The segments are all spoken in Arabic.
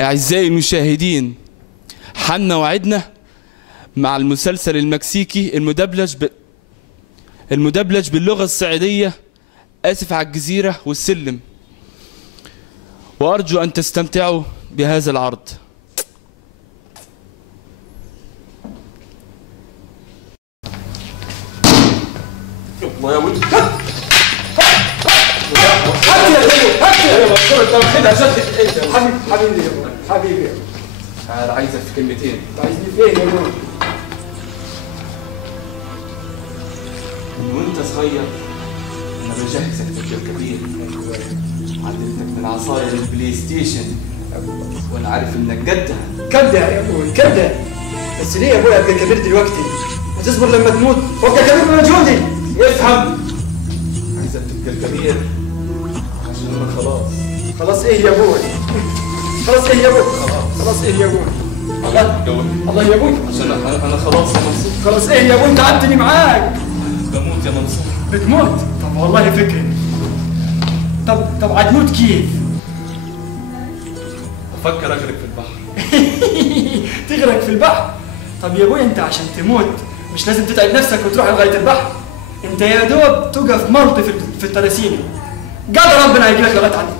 أعزائي المشاهدين، حان موعدنا مع المسلسل المكسيكي المدبلج باللغة الصعيدية، آسف على الجزيرة والسلم، وأرجو أن تستمتعوا بهذا العرض. الله يا ولد، هات يا زلمه، هات يا مشكور. انت واخدها شدك ايه؟ حبيبي يا ابوي، حبيبي. أنا عايزك في كلمتين. عايزني في ايه يا ابوي؟ من وأنت صغير أنا بجهزك تفكير كبير، علمتك من عصاير البلاي ستيشن، وأنا عارف إنك جدها. كدها يا ابوي، كدها. بس ليه يا ابوي ابقى كبير دلوقتي؟ هتصبر لما تموت وابقى كبير بمجهودي. افهم، عايزك تبقى كبير عشان أنا خلاص. خلاص ايه يا ابوي؟ خلاص ايه يا ابوي؟ خلاص ايه يا ابوي؟ الله يا ابوي، عشان أنا خلاص يا منصور. خلاص ايه يا ابوي؟ انت عدتني معاك. بموت يا منصور. بتموت؟ طب والله فكرة. طب هتموت كيف؟ أفكر أغرق في البحر. تغرق في البحر؟ طب يا ابوي انت عشان تموت مش لازم تتعب نفسك وتروح لغاية البحر. انت يا دوب توقف مرضي في التراسيني، قادر ربنا يجيلك لغاية عندك.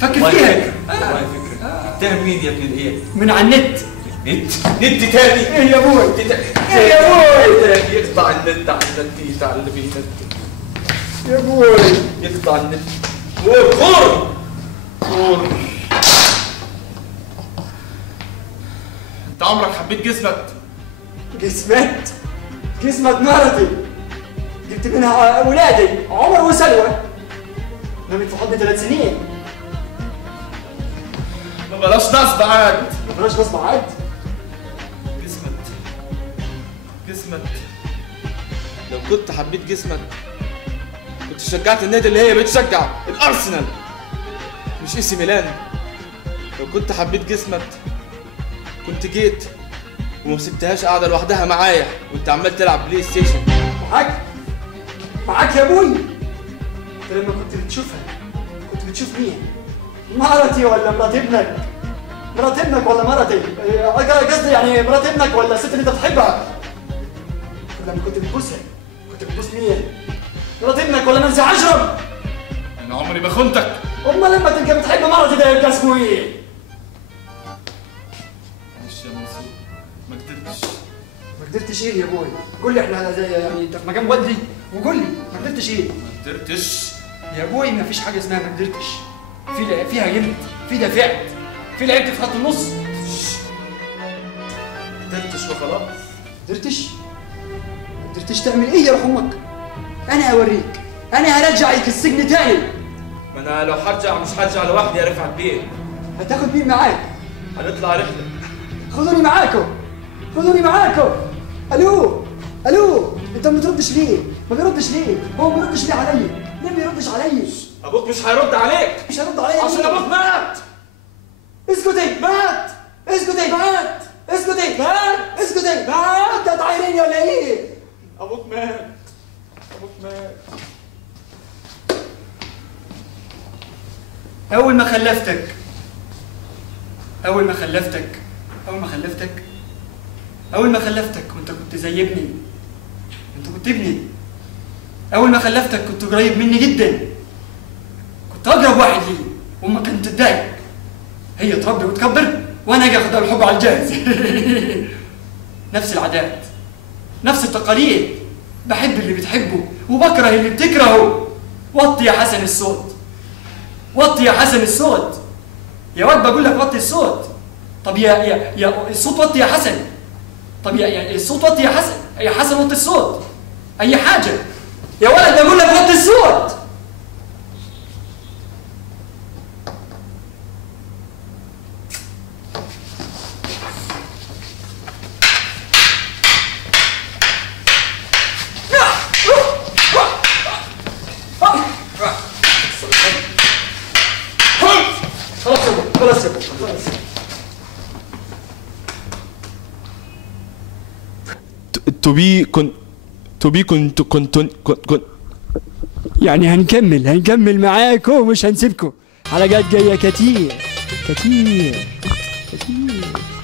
فكر فيها. والله فكرة. تعمل مين يا ابن الايه؟ من على النت. نت تاني؟ ايه يا ابوي؟ ايه يا ابوي؟ يقطع النت على النت، يتعلم النت يا ابوي، يقطع النت. غور انت عمرك حبيت جسمك؟ جسمت مرتي، جبت منها ولادي عمر وسلوى، نامت في حضني 3 سنين. ما بلاش نصب عاد. ما بلاش نصب عاد. جسمك لو كنت حبيت جسمك كنت شجعت النادي اللي هي بتشجع، الارسنال مش اي سي ميلان. لو كنت حبيت جسمك كنت جيت وما سبتهاش قاعده لوحدها معايا وانت عمال تلعب بلاي ستيشن. معاك يا ابوي. انت لما كنت بتشوفها كنت بتشوف مين؟ مرتي ولا مرات ابنك؟ مرات ابنك ولا مرتي؟ قصدي يعني مرات ابنك ولا الست اللي انت بتحبها؟ لما كنت بتبوسها كنت بتبوس مين؟ مرات ابنك ولا منسي عشرم؟ انا عمري ما خنتك. امال لما تبقى بتحب مرتي ده يبقى اسمه ايه؟ معلش يا منصور، ما قدرتش. ما قدرتش ايه يا ابوي؟ قول لي احنا زي يعني انت في مكان والدي وقول لي ما قدرتش ايه؟ ما قدرتش يا ابوي ما فيش حاجه اسمها ما قدرتش. فيها جلد، في دفعت، في لعبت في خط النص. قدرتش وخلاص. قدرتش تعمل ايه يا روح امك؟ انا اوريك، انا هرجعك السجن تاني. ما انا لو هرجع مش هرجع لوحدي يا رفعت بيه. هتاخد مين معاك؟ هنطلع رحله. خذوني معاكم. الو انت ما بتردش ليه؟ هو ما بيردش ليه علي؟ ليه ما بيردش علي؟ ابوك مش هيرد عليك. مش هيرد علي عشان ابوك مات. اسكتي. مات. انت هتعايريني ولا ايه؟ ابوك مات. اول ما خلفتك وانت كنت زي ابني. اول ما خلفتك كنت قريب مني جدا، كنت اقرب واحد لي، وامك كانت تتضايق. هي تربي وتكبر وانا اجي اخدها بالحب على الجاهز. نفس العادات، نفس التقاليد، بحب اللي بتحبه وبكره اللي بتكرهه. وطي يا حسن الصوت. يا واد بقول لك وطي الصوت. طب يا الصوت وطي يا حسن. طب يا الصوت وطي يا حسن وطي الصوت. اي حاجه يا ولد بقول لك وطي الصوت. خلاص يا ابو. يعني هنكمل معاكم ومش هنسيبكم. حلقات جايه كتير. كتير كتير.